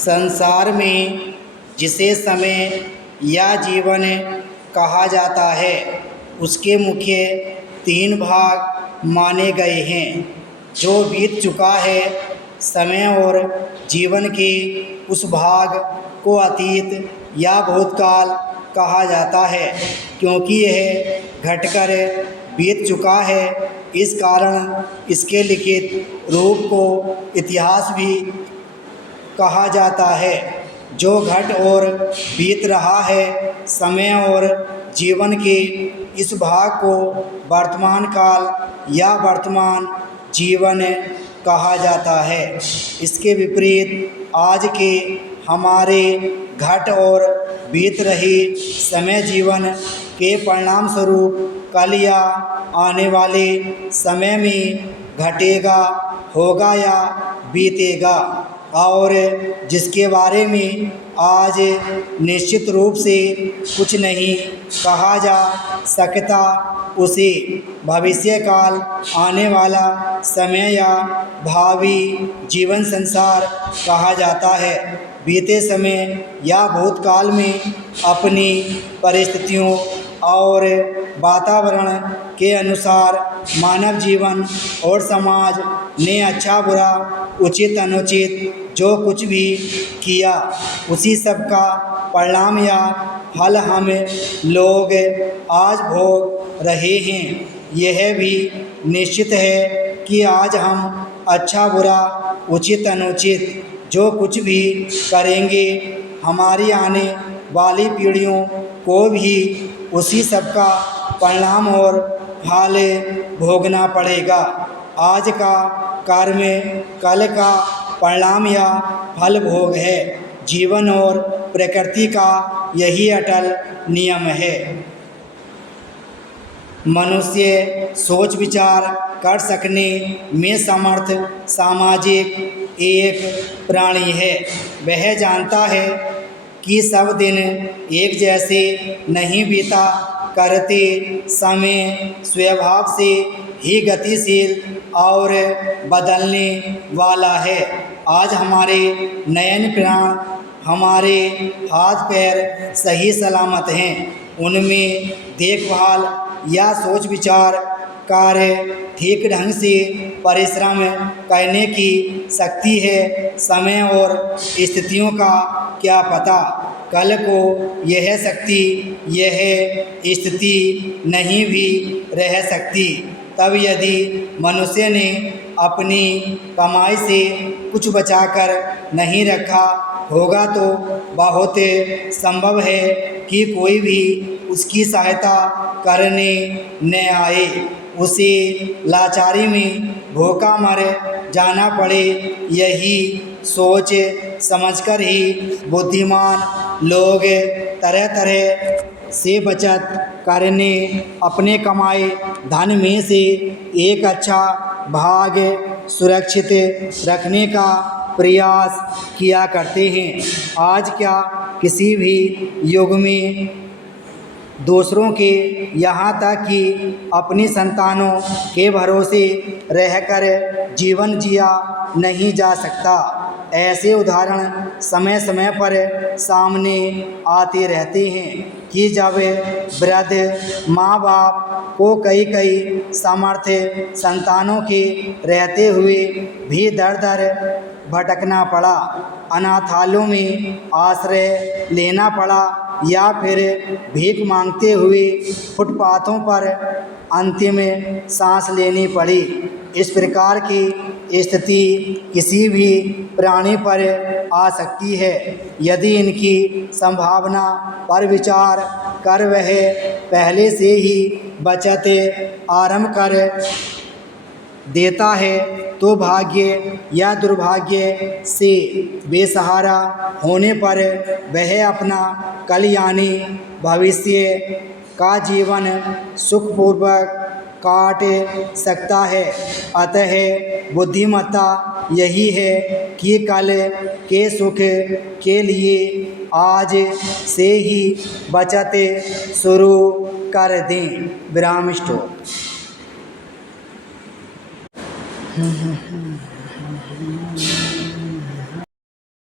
संसार में जिसे समय या जीवन कहा जाता है उसके मुख्य 3 भाग माने गए हैं। जो बीत चुका है, समय और जीवन के उस भाग को अतीत या भूतकाल कहा जाता है। क्योंकि यह घटकर बीत चुका है, इस कारण इसके लिखित रूप को इतिहास भी कहा जाता है। जो घट और बीत रहा है, समय और जीवन के इस भाग को वर्तमान काल या वर्तमान जीवन कहा जाता है। इसके विपरीत आज के हमारे घट और बीत रही समय जीवन के परिणाम स्वरूप कल या आने वाले समय में घटेगा, होगा या बीतेगा, और जिसके बारे में आज निश्चित रूप से कुछ नहीं कहा जा सकता, उसे भविष्य काल, आने वाला समय या भावी जीवन संसार कहा जाता है। बीते समय या भूतकाल में अपनी परिस्थितियों और वातावरण के अनुसार मानव जीवन और समाज ने अच्छा बुरा, उचित अनुचित जो कुछ भी किया, उसी सब का परिणाम या फल हम लोग आज भोग रहे हैं। यह भी निश्चित है कि आज हम अच्छा बुरा, उचित अनुचित जो कुछ भी करेंगे, हमारी आने वाली पीढ़ियों को भी उसी सब का परिणाम और फल भोगना पड़ेगा। आज का कर्म कल का परिणाम या फल भोग है। जीवन और प्रकृति का यही अटल नियम है। मनुष्य सोच विचार कर सकने में समर्थ सामाजिक एक प्राणी है। वह जानता है कि सब दिन एक जैसे नहीं बीता करते, समय स्वभाव से ही गतिशील और बदलने वाला है। आज हमारे नयन प्राण, हमारे हाथ पैर सही सलामत हैं, उनमें देखभाल या सोच विचार कार्य ठीक ढंग से परिश्रम करने की शक्ति है। समय और स्थितियों का क्या पता, कल को यह शक्ति, यह स्थिति नहीं भी रह सकती। तब यदि मनुष्य ने अपनी कमाई से कुछ बचाकर नहीं रखा होगा, तो बहुत संभव है कि कोई भी उसकी सहायता करने न आए, उसे लाचारी में भूखा मर जाना पड़े। यही सोच समझकर ही बुद्धिमान लोग तरह तरह से बचत करने, अपने कमाए धन में से एक अच्छा भाग सुरक्षित रखने का प्रयास किया करते हैं। आज क्या किसी भी युग में दूसरों के, यहाँ तक कि अपनी संतानों के भरोसे रहकर जीवन जिया नहीं जा सकता। ऐसे उदाहरण समय समय पर सामने आते रहते हैं कि जब वृद्ध माँ बाप को कई सामर्थ्य संतानों के रहते हुए भी दर दर भटकना पड़ा, अनाथालयों में आश्रय लेना पड़ा या फिर भीख मांगते हुए फुटपाथों पर अंतिम सांस लेनी पड़ी। इस प्रकार की स्थिति किसी भी प्राणी पर आ सकती है। यदि इनकी संभावना पर विचार कर वह पहले से ही बचत आरंभ कर देता है, तो भाग्य या दुर्भाग्य से बेसहारा होने पर वह अपना कल यानी भविष्य का जीवन सुखपूर्वक काट सकता है। अतः बुद्धिमत्ता यही है कि कल के सुख के लिए आज से ही बचत शुरू कर दें। विराम स्टॉप।